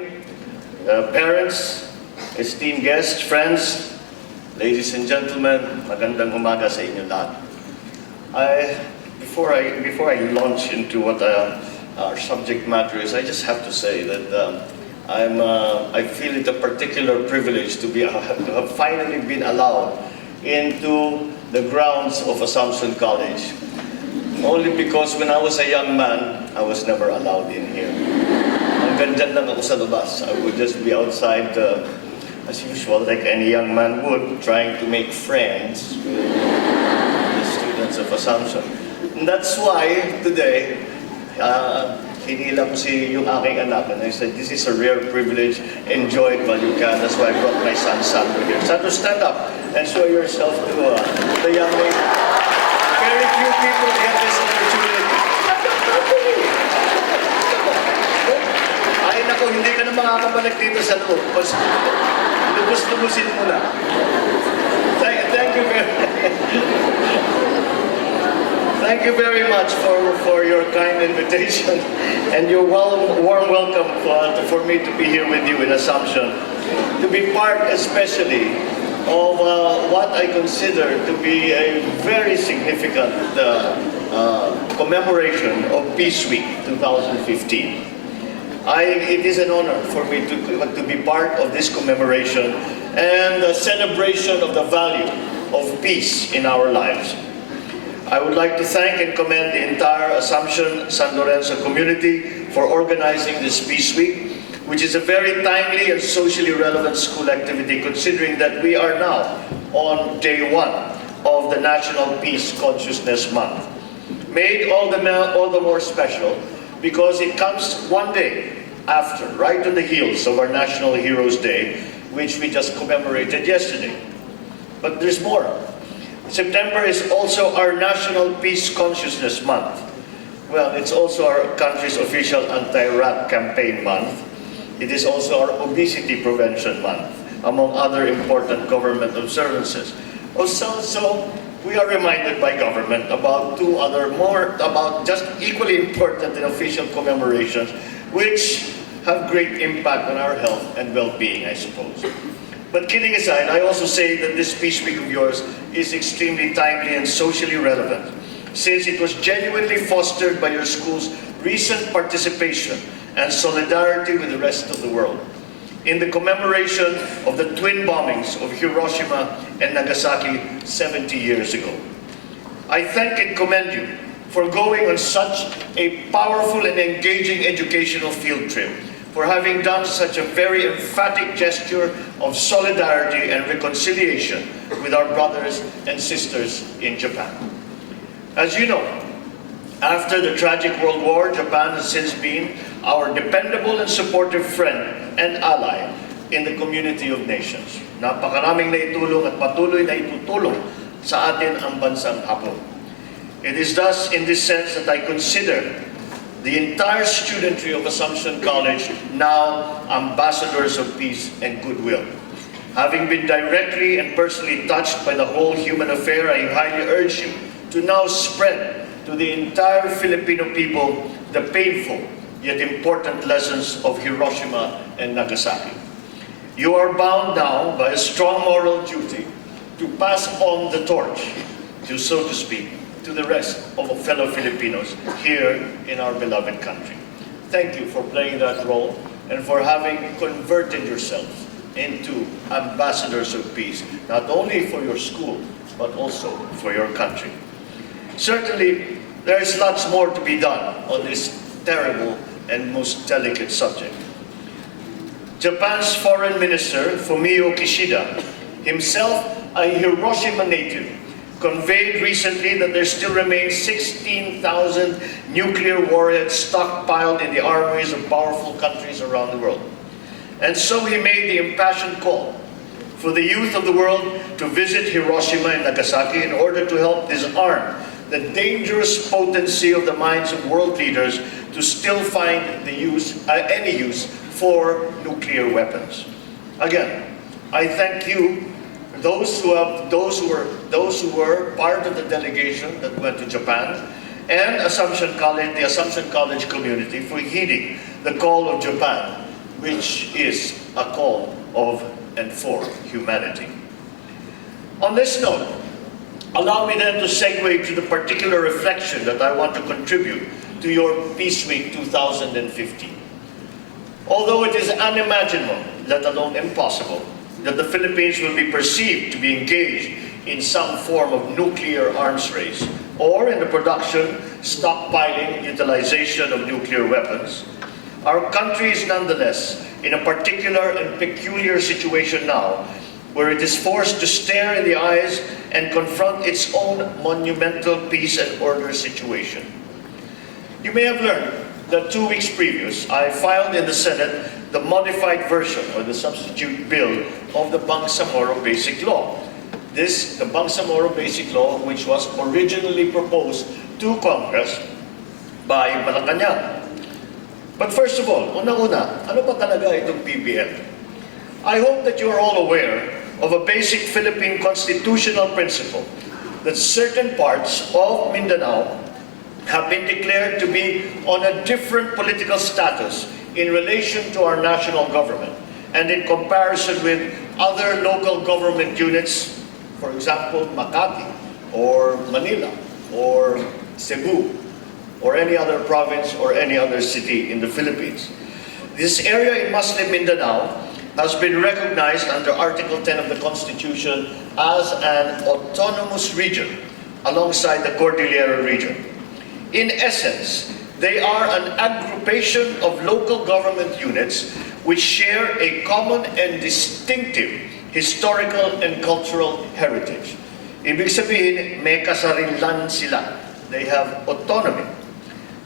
morning, parents, esteemed guests, friends, ladies and gentlemen, magandang umaga sa inyo lahat. Before I launch into what our subject matter is, I just have to say that I feel it a particular privilege to have finally been allowed into the grounds of Assumption College. Only because when I was a young man, I was never allowed in here. Hanggang dyan lang ako sa labas. I would just be outside as usual, like any young man would, trying to make friends with the students of Assumption. And that's why today, hinila ko yung aking anak, and I said, this is a rare privilege, enjoy it while you can. That's why I brought my son Sandro here. Sandro, stand up and show yourself to the young lady. Very few people get this opportunity. Ay nako, hindi ka na makakabalik dito sa loob. Lubos-lubusin mo na. Thank you very Thank you very much for your kind invitation and your warm welcome for me to be here with you in Assumption, to be part especially of what I consider to be a very significant commemoration of Peace Week 2015. It is an honor for me to be part of this commemoration and the celebration of the value of peace in our lives. I would like to thank and commend the entire Assumption San Lorenzo community for organizing this Peace Week, which is a very timely and socially relevant school activity considering that we are now on day 1 of the National Peace Consciousness Month. Made all the more special because it comes one day after, right on the heels of our National Heroes Day, which we just commemorated yesterday. But there's more. September is also our National Peace Consciousness Month. Well, it's also our country's official anti-rat campaign month. It is also our Obesity Prevention Month, among other important government observances. So we are reminded by government about two other just equally important and official commemorations, which have great impact on our health and well-being, I suppose. But kidding aside, I also say that this Peace Week of yours is extremely timely and socially relevant, since it was genuinely fostered by your school's recent participation and solidarity with the rest of the world in the commemoration of the twin bombings of Hiroshima and Nagasaki 70 years ago. I thank and commend you for going on such a powerful and engaging educational field trip, for having done such a very emphatic gesture of solidarity and reconciliation with our brothers and sisters in Japan. As you know, after the tragic World War, Japan has since been our dependable and supportive friend and ally in the community of nations. Napakaraming naitulong at patuloy na itutulong sa atin ang bansang Hapon. It is thus in this sense that I consider the entire studentry of Assumption College now ambassadors of peace and goodwill. Having been directly and personally touched by the whole human affair, I highly urge you to now spread to the entire Filipino people the painful yet important lessons of Hiroshima and Nagasaki. You are bound now by a strong moral duty to pass on the torch, so to speak, to the rest of fellow Filipinos here in our beloved country. Thank you for playing that role and for having converted yourselves into ambassadors of peace, not only for your school, but also for your country. Certainly, there is lots more to be done on this terrible and most delicate subject. Japan's Foreign Minister, Fumio Kishida, himself a Hiroshima native, conveyed recently that there still remains 16,000 nuclear warheads stockpiled in the armories of powerful countries around the world. And so he made the impassioned call for the youth of the world to visit Hiroshima and Nagasaki in order to help disarm the dangerous potency of the minds of world leaders to still find any use for nuclear weapons. Again, I thank you, those who were part of the delegation that went to Japan, and the Assumption College community for heeding the call of Japan which is a call of and for humanity. On this note, allow me then to segue to the particular reflection that I want to contribute to your Peace Week 2015. Although it is unimaginable, let alone impossible, that the Philippines will be perceived to be engaged in some form of nuclear arms race or in the production, stockpiling, utilization of nuclear weapons, our country is nonetheless in a particular and peculiar situation now where it is forced to stare in the eyes and confront its own monumental peace and order situation. You may have learned that 2 weeks previous, I filed in the Senate the modified version or the substitute bill of the Bangsamoro Basic Law. The Bangsamoro Basic Law, which was originally proposed to Congress by Malacanang. But first of all, una-una, ano ba talaga itong BBL? I hope that you are all aware of a basic Philippine constitutional principle that certain parts of Mindanao have been declared to be on a different political status in relation to our national government and in comparison with other local government units, for example, Makati or Manila or Cebu or any other province or any other city in the Philippines. This area in Muslim Mindanao has been recognized under Article 10 of the Constitution as an autonomous region alongside the Cordillera region. In essence, they are an aggregation of local government units which share a common and distinctive historical and cultural heritage. Ibig sabihin, may kasarilan sila. They have autonomy.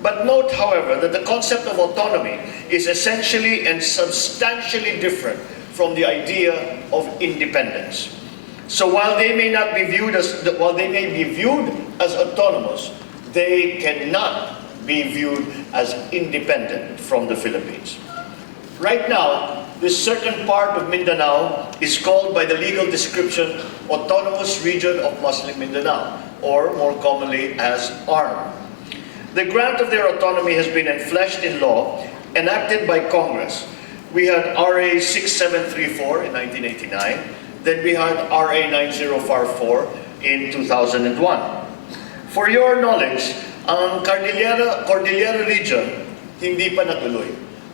But note, however, that the concept of autonomy is essentially and substantially different from the idea of independence. So while they may be viewed as autonomous, they cannot be viewed as independent from the Philippines. Right now, this certain part of Mindanao is called by the legal description Autonomous Region of Muslim Mindanao, or more commonly as ARM. The grant of their autonomy has been enfleshed in law, enacted by Congress. We had RA 6734 in 1989, then we had RA 9044 in 2001. For your knowledge, ang Cordillera region hindi pa natuloy.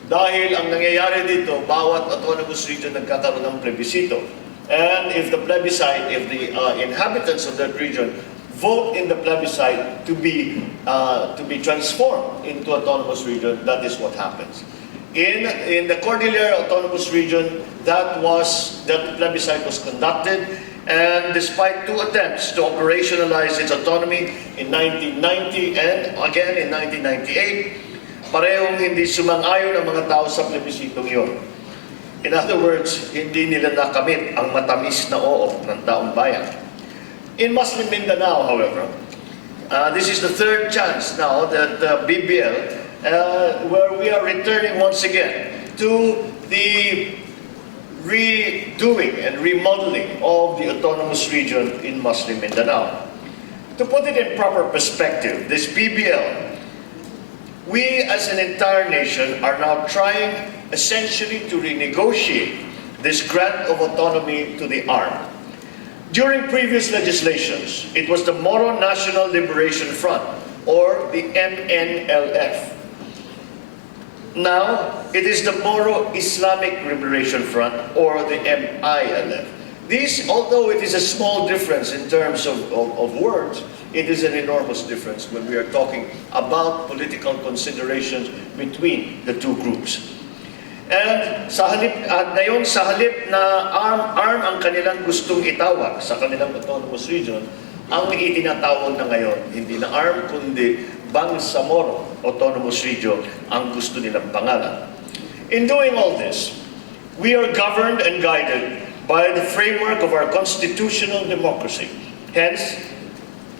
Dahil ang nangyayari dito, bawat autonomous region nagkakaroon ng plebisito. And if the inhabitants of that region vote in the plebiscite to be transformed into autonomous region, that is what happens. In the Cordillera Autonomous Region, that plebiscite was conducted, and despite 2 attempts to operationalize its autonomy in 1990 and again in 1998, parehong hindi sumang-ayon ang mga tao sa plebisitong iyon. In other words, hindi nila nakamit ang matamis na oo ng taong bayan. In Muslim Mindanao, however, this is the 3rd chance now that BBL, where we are returning once again to the redoing and remodeling of the autonomous region in Muslim Mindanao. To put it in proper perspective, this BBL, we as an entire nation are now trying essentially to renegotiate this grant of autonomy to the ARM. During previous legislations, it was the Moro National Liberation Front, or the MNLF. Now, it is the Moro Islamic Liberation Front, or the MILF. These, although it is a small difference in terms of words, it is an enormous difference when we are talking about political considerations between the two groups. And ngayon sa halip na ARM ang kanilang gustong itawag sa kanilang autonomous region, ang itinatawag na ngayon, hindi na ARM kundi Bangsamoro Autonomous Region ang gusto nilang pangalan. In doing all this, we are governed and guided by the framework of our constitutional democracy. Hence,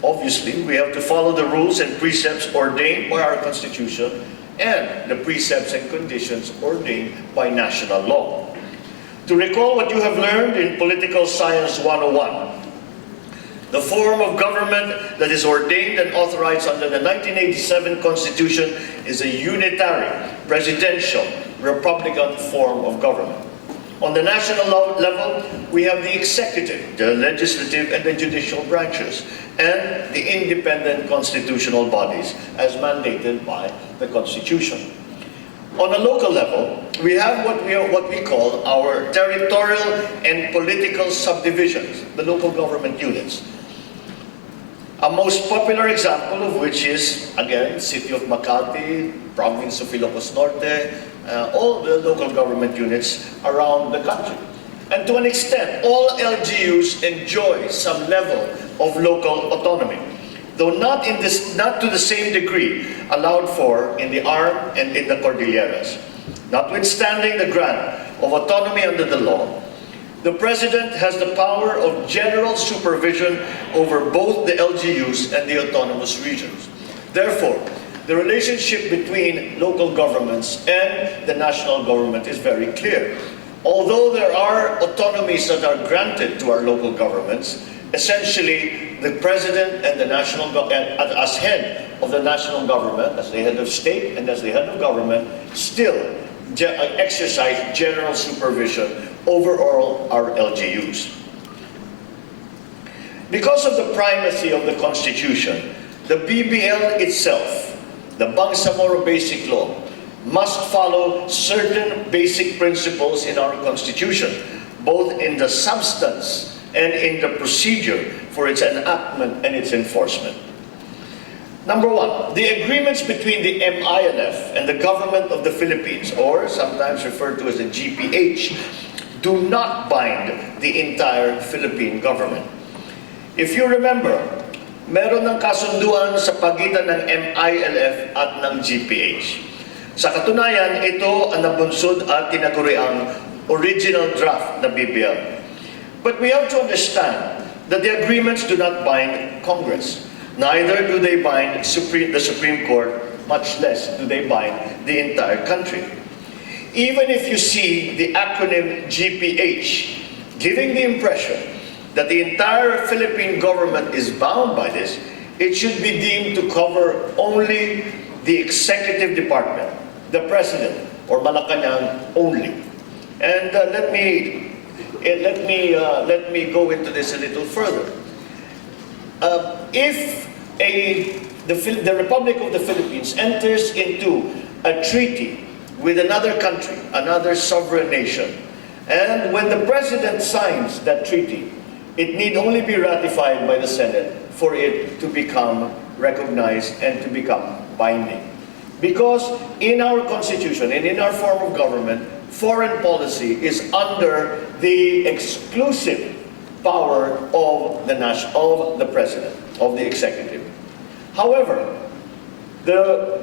obviously, we have to follow the rules and precepts ordained by our Constitution and the precepts and conditions ordained by national law. To recall what you have learned in Political Science 101, the form of government that is ordained and authorized under the 1987 Constitution is a unitary, presidential, Republican form of government. On the national level, we have the executive, the legislative, and the judicial branches, and the independent constitutional bodies, as mandated by the Constitution. On a local level, we have what we call our territorial and political subdivisions, the local government units. A most popular example of which is, again, City of Makati, Province of Ilocos Norte, all the local government units around the country. And to an extent, all LGUs enjoy some level of local autonomy, though not to the same degree allowed for in the ARM and in the Cordilleras. Notwithstanding the grant of autonomy under the law, the President has the power of general supervision over both the LGUs and the autonomous regions. Therefore, the relationship between local governments and the national government is very clear. Although there are autonomies that are granted to our local governments, essentially the President and the national as head of the national government, as the head of state and as the head of government, still exercise general supervision over all our LGUs. Because of the primacy of the Constitution, the BBL itself, the Bangsamoro Basic Law, must follow certain basic principles in our Constitution, both in the substance and in the procedure for its enactment and its enforcement. Number one, the agreements between the MILF and the government of the Philippines, or sometimes referred to as the GPH, do not bind the entire Philippine government. If you remember, meron ng kasunduan sa pagitan ng MILF at ng GPH. Sa katunayan, ito ang nabunsod at tinaguriang original draft na BBL. But we have to understand that the agreements do not bind Congress. Neither do they bind the Supreme Court, much less do they bind the entire country. Even if you see the acronym GPH giving the impression that the entire Philippine government is bound by this, it should be deemed to cover only the executive department, the President, or Malacanang only. And let me go into this a little further. If the Republic of the Philippines enters into a treaty with another country, another sovereign nation, and when the President signs that treaty, it need only be ratified by the Senate for it to become recognized and to become binding. Because in our Constitution and in our form of government, foreign policy is under the exclusive power of the President, of the Executive. However, the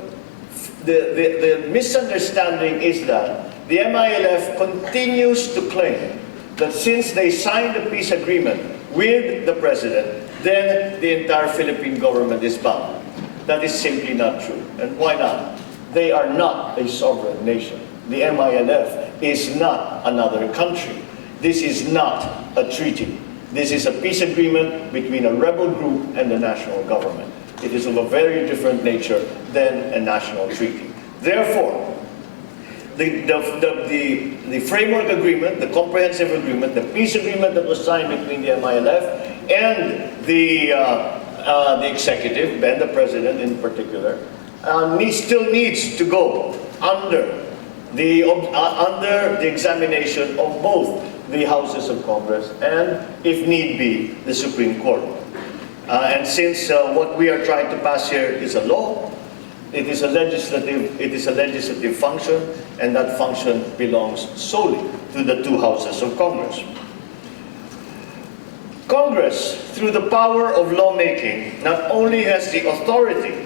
misunderstanding is that the MILF continues to claim that since they signed a peace agreement with the President, then the entire Philippine government is bound. That is simply not true. And why not? They are not a sovereign nation. The MILF is not another country. This is not a treaty. This is a peace agreement between a rebel group and the national government. It is of a very different nature than a national treaty. Therefore, the framework agreement, the comprehensive agreement, the peace agreement that was signed between the MILF and the executive, and the President in particular, still needs to go under the examination of both the houses of Congress and, if need be, the Supreme Court. And since what we are trying to pass here is a law, it is a legislative function, and that function belongs solely to the two houses of Congress. Congress, through the power of lawmaking, not only has the authority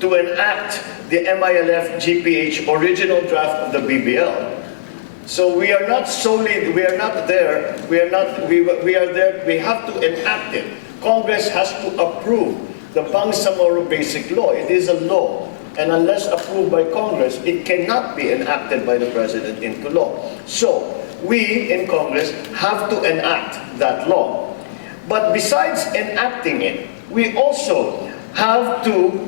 to enact the MILF GPH original draft of the BBL. So we are not there, we are there, we have to enact it. Congress has to approve the Bangsamoro Basic Law. It is a law, and unless approved by Congress, it cannot be enacted by the President into law. So we in Congress have to enact that law. But besides enacting it, we also have to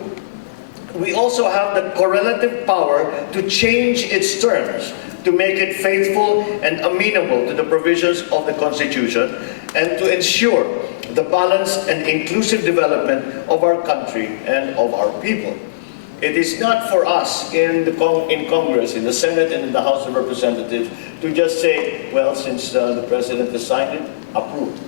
we also have the correlative power to change its terms to make it faithful and amenable to the provisions of the Constitution and to ensure the balanced and inclusive development of our country and of our people. It is not for us in Congress, in the Senate and in the House of Representatives to just say, well, since the President has signed it, approved.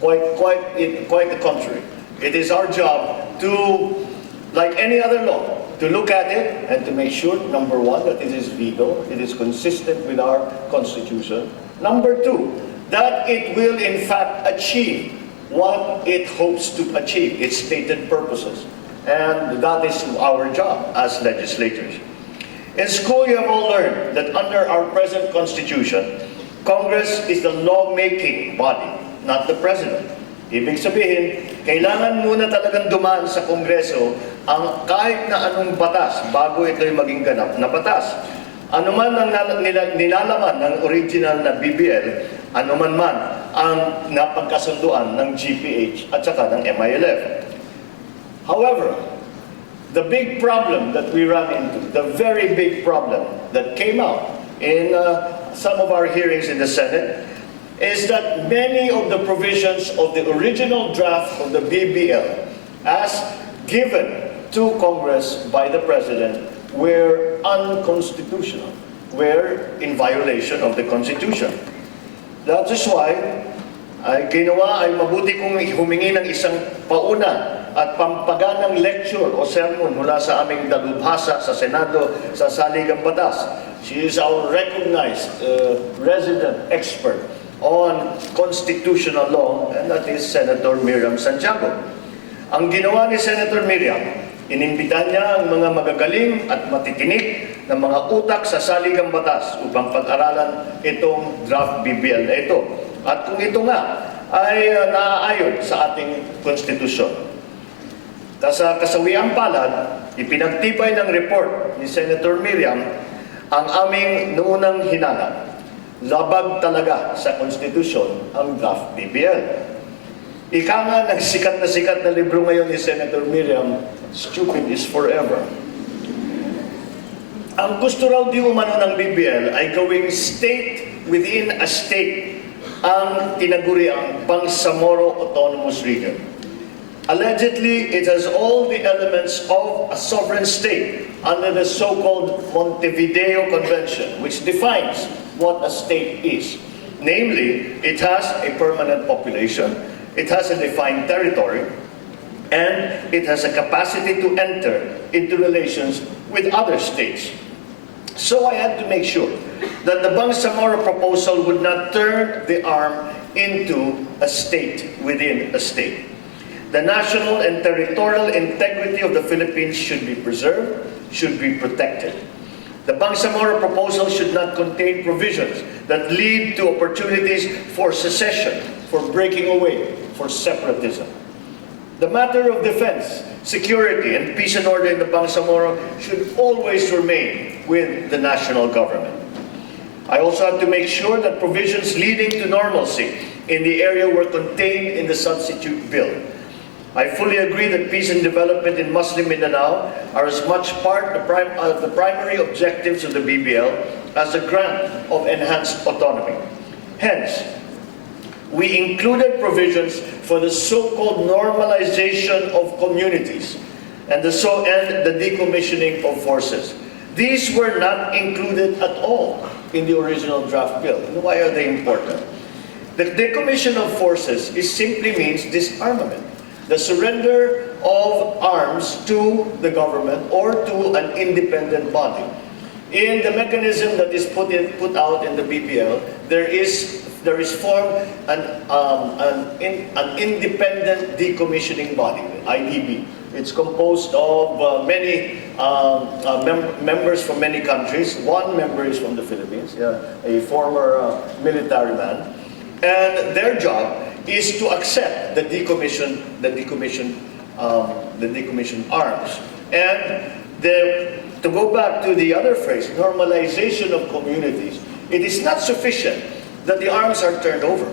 Quite the contrary. It is our job to, like any other law, to look at it and to make sure, number one, that it is legal, it is consistent with our Constitution. Number two, that it will in fact achieve what it hopes to achieve, its stated purposes. And that is our job as legislators. In school, you have all learned that under our present Constitution, Congress is the lawmaking body, not the President. Ibig sabihin, kailangan muna talagang dumaan sa Kongreso ang kahit na anong batas bago ito'y maging ganap na batas. Ano man ang nilalaman ng original na BBL, ano man ang napagkasunduan ng GPH at saka ng MILF. However, the big problem that we ran into, the very big problem that came out in some of our hearings in the Senate, is that many of the provisions of the original draft of the BBL, as given to Congress by the President, were unconstitutional, were in violation of the Constitution. That is why ginawa ay mabuti kong humingi ng isang pauna at pampaganang lecture o sermon mula sa aming dalubhasa sa Senado sa Saligang Batas. She is our recognized resident expert on constitutional law, and that is Senator Miriam Santiago. Ang ginawa ni Senator Miriam, inimbitan niya ang mga magagaling at matitinik na mga utak sa Saligang Batas upang pag-aralan itong draft BBL na ito. At kung ito nga ay naaayon sa ating konstitusyon. Sa kasawiang palad, ipinagtibay ng report ni Senator Miriam ang aming noonang hinala. Labag talaga sa konstitusyon ang draft BBL. Ika nga ng sikat na libro ngayon ni Senator Miriam, Stupid is Forever. Ang gusto raw di umano ng BBL ay gawing state within a state ang tinaguriang Bangsamoro Autonomous Region. Allegedly, it has all the elements of a sovereign state under the so-called Montevideo Convention, which defines what a state is. Namely, it has a permanent population, it has a defined territory, and it has a capacity to enter into relations with other states. So I had to make sure that the Bangsamoro proposal would not turn the arm into a state within a state. The national and territorial integrity of the Philippines should be preserved, should be protected. The Bangsamoro proposal should not contain provisions that lead to opportunities for secession, for breaking away, for separatism. The matter of defense, security, and peace and order in the Bangsamoro should always remain with the national government. I also have to make sure that provisions leading to normalcy in the area were contained in the substitute bill. I fully agree that peace and development in Muslim Mindanao are as much part of the primary objectives of the BBL as the grant of enhanced autonomy. Hence, we included provisions for the so-called normalization of communities and the decommissioning of forces. These were not included at all in the original draft bill. And why are they important? The decommission of forces simply means disarmament. The surrender of arms to the government or to an independent body. In the mechanism that is put out in the BBL, there is formed an independent decommissioning body, IDB. It's composed of many members from many countries. One member is from the Philippines, a former military man, and their job is to accept the decommissioned arms. And to go back to the other phrase, normalization of communities, it is not sufficient that the arms are turned over.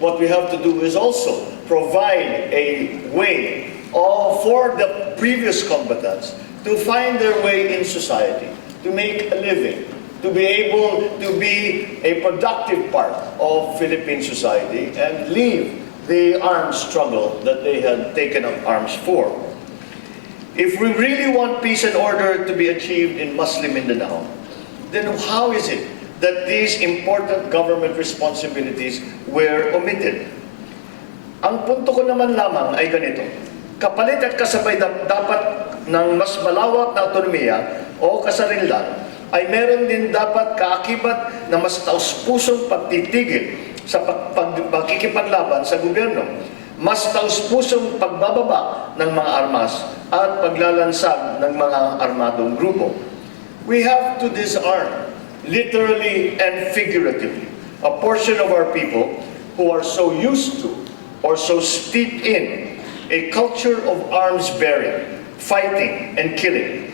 What we have to do is also provide a way for the previous combatants to find their way in society, to make a living, to be able to be a productive part of Philippine society and leave the armed struggle that they had taken up arms for. If we really want peace and order to be achieved in Muslim Mindanao, then how is it that these important government responsibilities were omitted? Ang punto ko naman lamang ay ganito. Kapalit at kasabay dapat ng mas malawak na autonomiya o kasarinlan ay meron din dapat kaakibat na mas taus-pusong pagtitigil sa pagkikipaglaban sa gobyerno, mas taus-pusong pagbababa ng mga armas at paglalansag ng mga armadong grupo. We have to disarm, literally and figuratively, a portion of our people who are so used to or so steeped in a culture of arms bearing, fighting, and killing.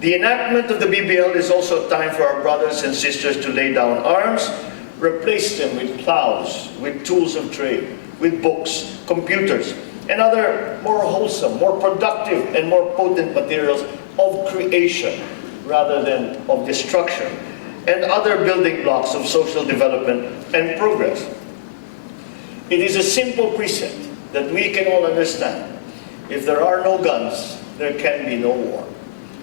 The enactment of the BBL is also a time for our brothers and sisters to lay down arms, replace them with plows, with tools of trade, with books, computers, and other more wholesome, more productive, and more potent materials of creation rather than of destruction, and other building blocks of social development and progress. It is a simple precept that we can all understand. If there are no guns, there can be no war.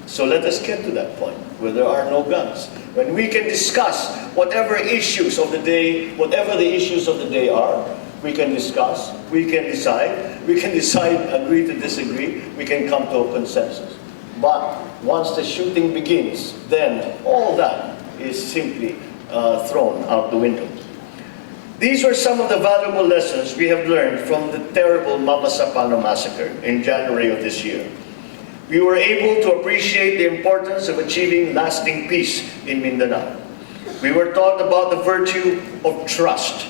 So let us get to that point where there are no guns. When we can discuss whatever issues of the day, whatever the issues of the day are, we can discuss, we can decide, agree to disagree, we can come to a consensus. But once the shooting begins, then all that is simply thrown out the window. These were some of the valuable lessons we have learned from the terrible Mama Sapano massacre in January of this year. We were able to appreciate the importance of achieving lasting peace in Mindanao. We were taught about the virtue of trust.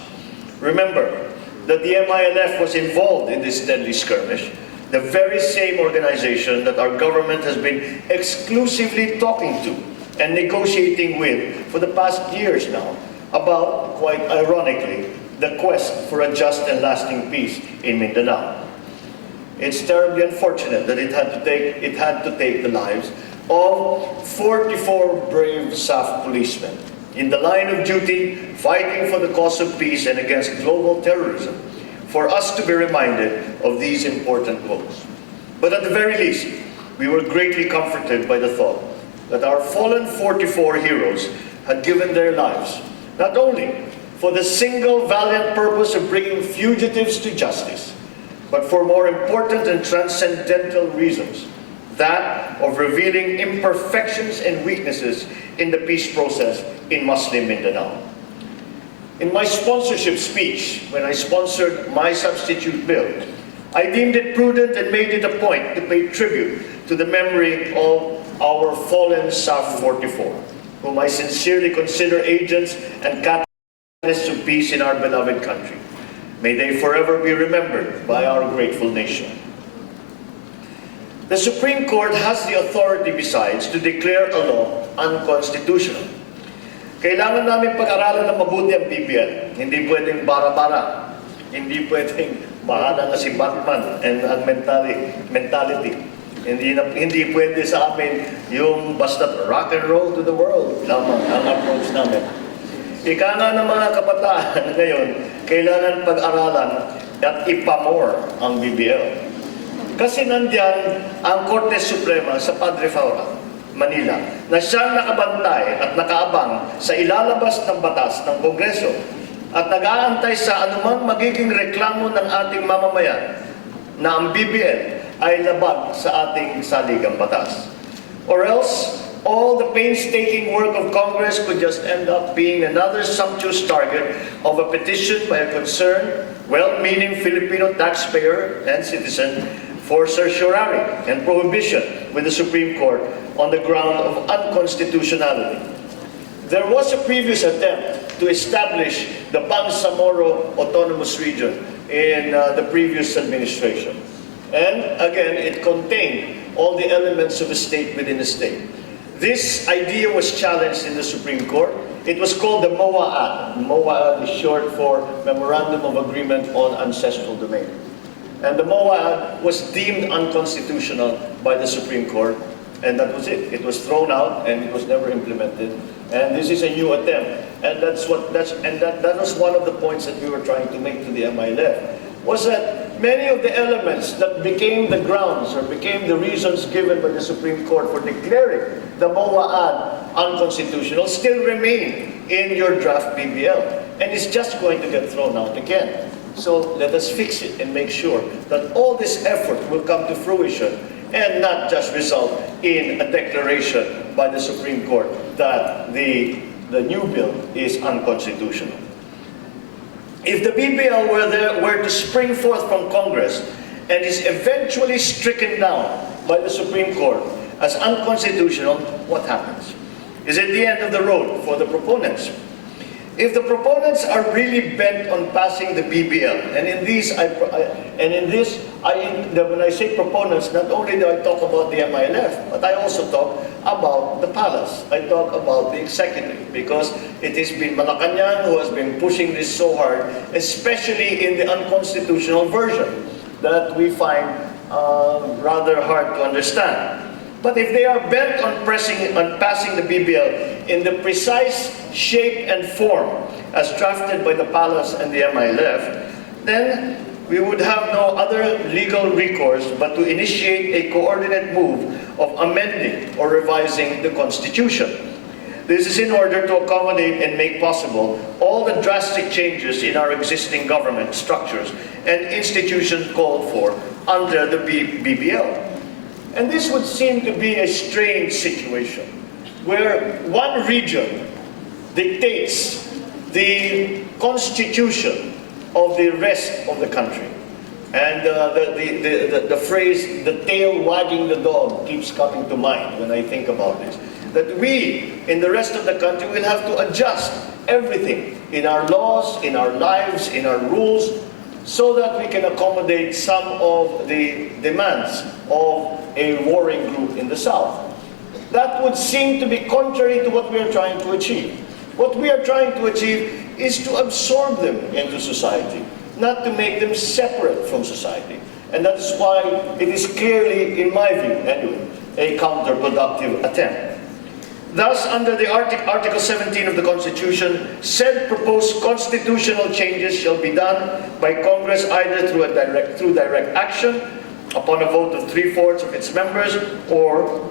Remember that the MILF was involved in this deadly skirmish, the very same organization that our government has been exclusively talking to and negotiating with for the past years now about, quite ironically, the quest for a just and lasting peace in Mindanao. It's terribly unfortunate that it had to take the lives of 44 brave SAF policemen in the line of duty, fighting for the cause of peace and against global terrorism, for us to be reminded of these important goals. But at the very least, we were greatly comforted by the thought that our fallen 44 heroes had given their lives, not only for the single valiant purpose of bringing fugitives to justice, but for more important and transcendental reasons, that of revealing imperfections and weaknesses in the peace process in Muslim Mindanao. In my sponsorship speech, when I sponsored my substitute bill, I deemed it prudent and made it a point to pay tribute to the memory of our fallen SAF 44, whom I sincerely consider agents and catalysts of peace in our beloved country. May they forever be remembered by our grateful nation. The Supreme Court has the authority besides to declare a law unconstitutional. Kailangan namin pag-aralan ng mabuti ang BBL. Hindi pwedeng bara-bara. Hindi pwedeng bahala na si Batman and ang mentality. Hindi pwede sa amin yung basta rock and roll to the world lamang ang approach namin. Ika nga ng mga kabataan ngayon, kailangan pag-aralan at ipamor ang BBL. Kasi nandyan ang Korte Suprema sa Padre Faura, Manila, na siyang nakabantay at nakaabang sa ilalabas ng batas ng Kongreso at nag-aantay sa anumang magiging reklamo ng ating mamamayan na ang BBL ay labag sa ating saligang batas. Or else, all the painstaking work of Congress could just end up being another sumptuous target of a petition by a concerned, well-meaning Filipino taxpayer and citizen for certiorari and prohibition with the Supreme Court on the ground of unconstitutionality. There was a previous attempt to establish the Bangsamoro Autonomous Region in the previous administration. And again, it contained all the elements of a state within a state. This idea was challenged in the Supreme Court. It was called the MOA Act. MOA Act is short for Memorandum of Agreement on Ancestral Domain. And the MOA Act was deemed unconstitutional by the Supreme Court And that was it. It was thrown out and it was never implemented. And this is a new attempt. And that was one of the points that we were trying to make to the MILF, was that many of the elements that became the grounds or became the reasons given by the Supreme Court for declaring the MOA Act unconstitutional still remain in your draft BBL. And it's just going to get thrown out again. So let us fix it and make sure that all this effort will come to fruition and not just result in a declaration by the Supreme Court that the new bill is unconstitutional. If the BBL were to spring forth from Congress and is eventually stricken down by the Supreme Court as unconstitutional, what happens? Is it the end of the road for the proponents? If the proponents are really bent on passing the BBL, and when I say proponents, not only do I talk about the MILF, but I also talk about the palace. I talk about the executive, because it has been Malacanang who has been pushing this so hard, especially in the unconstitutional version that we find rather hard to understand. But if they are bent on passing the BBL in the precise shape and form as drafted by the palace and the MILF, then we would have no other legal recourse but to initiate a coordinate move of amending or revising the Constitution. This is in order to accommodate and make possible all the drastic changes in our existing government structures and institutions called for under the BBL. And this would seem to be a strange situation, where one region dictates the constitution of the rest of the country. And the phrase, the tail wagging the dog, keeps coming to mind when I think about this. That we, in the rest of the country, will have to adjust everything in our laws, in our lives, in our rules, so that we can accommodate some of the demands of a warring group in the South. That would seem to be contrary to what we are trying to achieve. What we are trying to achieve is to absorb them into society, not to make them separate from society. And that is why it is clearly, in my view anyway, a counterproductive attempt. Thus, under the Article 17 of the Constitution, said proposed constitutional changes shall be done by Congress either through direct action, upon a vote of 3/4 of its members, or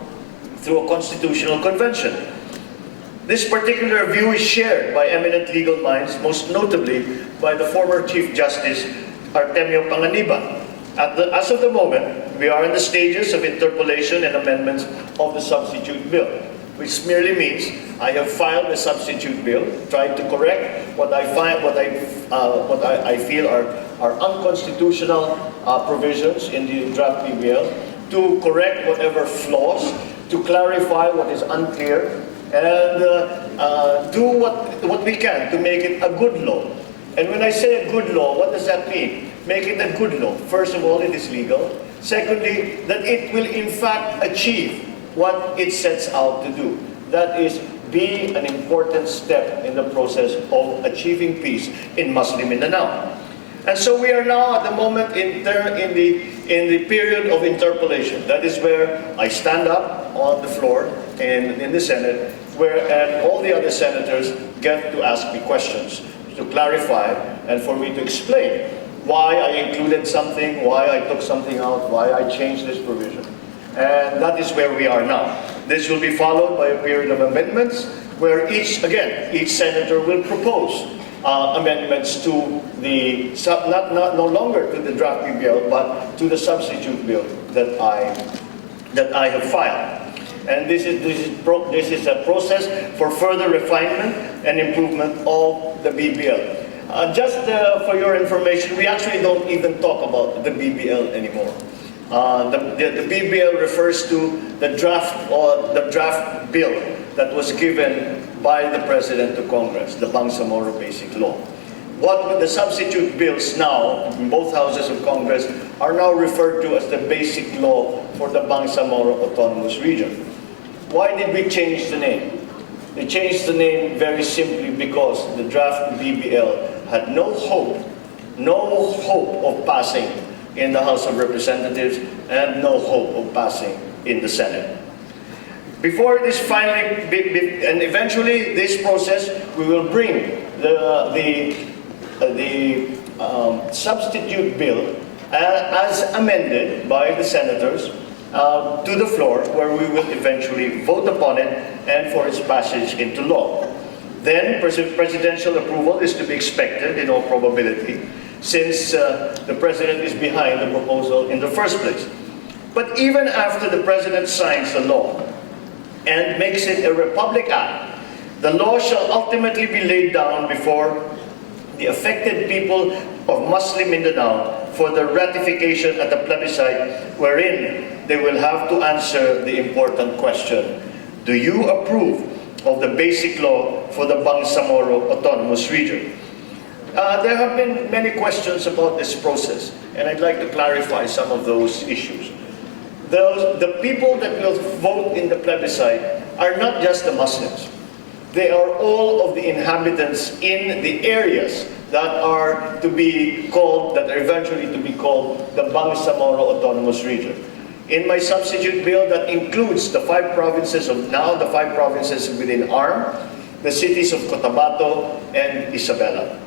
through a constitutional convention. This particular view is shared by eminent legal minds, most notably by the former Chief Justice Artemio Panganiban. As of the moment, we are in the stages of interpolation and amendments of the substitute bill, which merely means I have filed a substitute bill, trying to correct what I feel are unconstitutional provisions in the draft BBL, to correct whatever flaws, to clarify what is unclear, and do what we can to make it a good law. And when I say a good law, what does that mean? Make it a good law. First of all, it is legal. Secondly, that it will in fact achieve what it sets out to do. That is, be an important step in the process of achieving peace in Muslim Mindanao. And so we are now at the moment in the period of interpolation. That is where I stand up on the floor in the Senate, and all the other senators get to ask me questions to clarify and for me to explain why I included something, why I took something out, why I changed this provision. And that is where we are now. This will be followed by a period of amendments where each senator will propose amendments to the, no longer to the draft BBL, but to the substitute bill that I have filed. And this is a process for further refinement and improvement of the BBL. Just for your information, we actually don't even talk about the BBL anymore. The BBL refers to the draft bill that was given by the President to Congress, the Bangsamoro Basic Law. What the substitute bills now, in both houses of Congress, are now referred to as the Basic Law for the Bangsamoro Autonomous Region. Why did we change the name? We changed the name very simply because the draft BBL had no hope of passing in the House of Representatives and no hope of passing in the Senate. Before it is finally, and eventually this process, we will bring the substitute bill as amended by the senators to the floor, where we will eventually vote upon it and for its passage into law. Then presidential approval is to be expected in all probability, since the president is behind the proposal in the first place. But even after the president signs the law and makes it a Republic Act, the law shall ultimately be laid down before the affected people of Muslim Mindanao for the ratification at the plebiscite, wherein they will have to answer the important question: do you approve of the basic law for the Bangsamoro Autonomous Region? There have been many questions about this process, and I'd like to clarify some of those issues. The people that will vote in the plebiscite are not just the Muslims. They are all of the inhabitants in the areas that are to be called, that are eventually to be called the Bangsamoro Autonomous Region. In my substitute bill, that includes the 5 provinces of now, the 5 provinces within ARM, the cities of Cotabato and Isabela.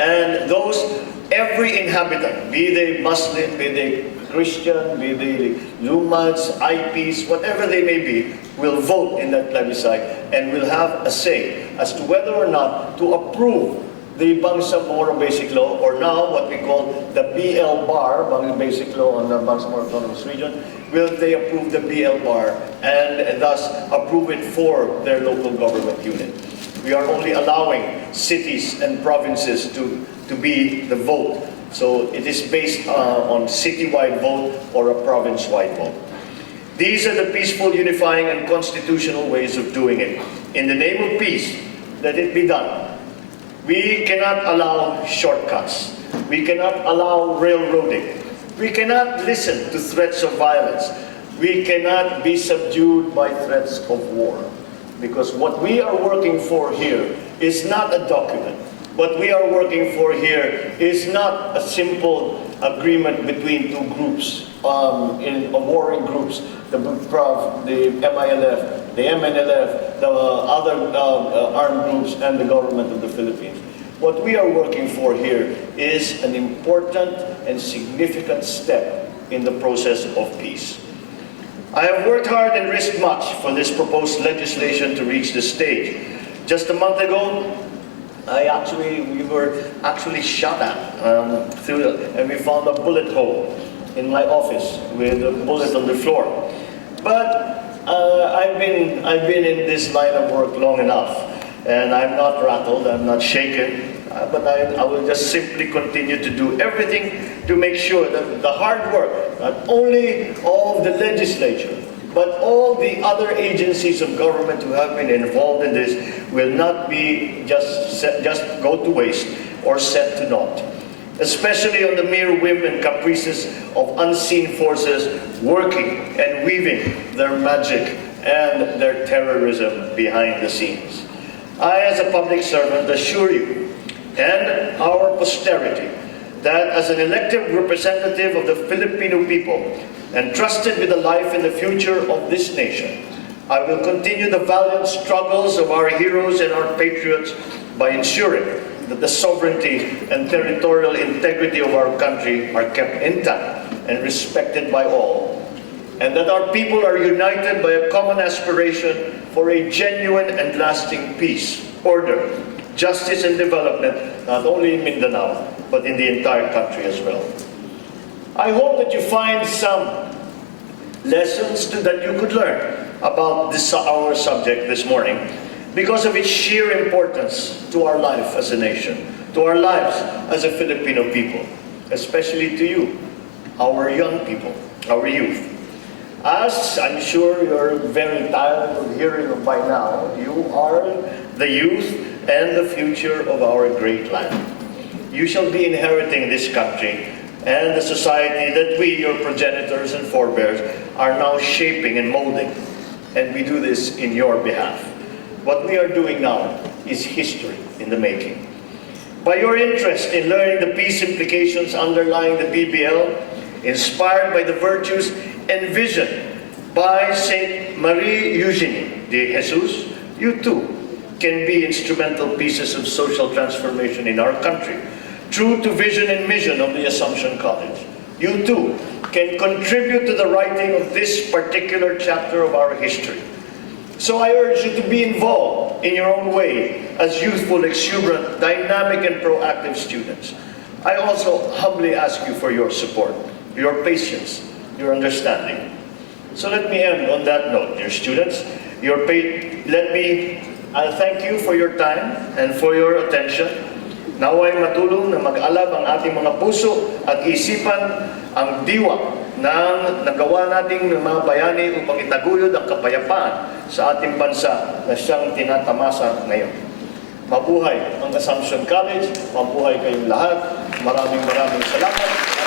And those, every inhabitant, be they Muslim, be they Christian, be they Lumans, IPs, whatever they may be, will vote in that plebiscite and will have a say as to whether or not to approve the Bangsamoro Basic Law, or now what we call the BL Bar, Basic Law on the Bangsamoro Autonomous Region. Will they approve the BL Bar and thus approve it for their local government unit? We are only allowing cities and provinces to be the vote. So it is based on citywide vote or a province-wide vote. These are the peaceful, unifying, and constitutional ways of doing it. In the name of peace, let it be done. We cannot allow shortcuts. We cannot allow railroading. We cannot listen to threats of violence. We cannot be subdued by threats of war. Because what we are working for here is not a document. What we are working for here is not a simple agreement between 2 groups, in warring groups, the MILF, the MNLF, the other armed groups, and the government of the Philippines. What we are working for here is an important and significant step in the process of peace. I have worked hard and risked much for this proposed legislation to reach this stage. Just a month ago, we were actually shot at, and we found a bullet hole in my office with a bullet on the floor. But I've been in this line of work long enough, and I'm not rattled, I'm not shaken, but I will just simply continue to do everything to make sure that the hard work, not only of the legislature, but all the other agencies of government who have been involved in this will not be just go to waste or set to naught. Especially on the mere whim and caprices of unseen forces working and weaving their magic and their terrorism behind the scenes. I, as a public servant, assure you and our posterity that as an elected representative of the Filipino people, entrusted with the life and the future of this nation, I will continue the valiant struggles of our heroes and our patriots by ensuring that the sovereignty and territorial integrity of our country are kept intact and respected by all, and that our people are united by a common aspiration for a genuine and lasting peace, order, justice, and development, not only in Mindanao, but in the entire country as well. I hope that you find some lessons that you could learn about our subject this morning because of its sheer importance to our life as a nation, to our lives as a Filipino people, especially to you, our young people, our youth. As I'm sure you're very tired of hearing by now, you are the youth and the future of our great land. You shall be inheriting this country and the society that we, your progenitors and forebears, are now shaping and molding. And we do this in your behalf. What we are doing now is history in the making. By your interest in learning the peace implications underlying the BBL, inspired by the virtues and vision by St. Marie Eugenie de Jesus, you too can be instrumental pieces of social transformation in our country, true to vision and mission of the Assumption College. You too can contribute to the writing of this particular chapter of our history. So I urge you to be involved in your own way as youthful, exuberant, dynamic, and proactive students. I also humbly ask you for your support, your patience, your understanding. So let me end on that note, dear students. I'll thank you for your time and for your attention. Naway matulong na mag-alab ang ating mga puso at isipan ang diwa ng nagawa nating mga bayani upang itaguyod ang kapayapaan sa ating bansa na siyang tinatamasa ngayon. Mabuhay ang Assumption College, mabuhay kayong lahat. Maraming salamat.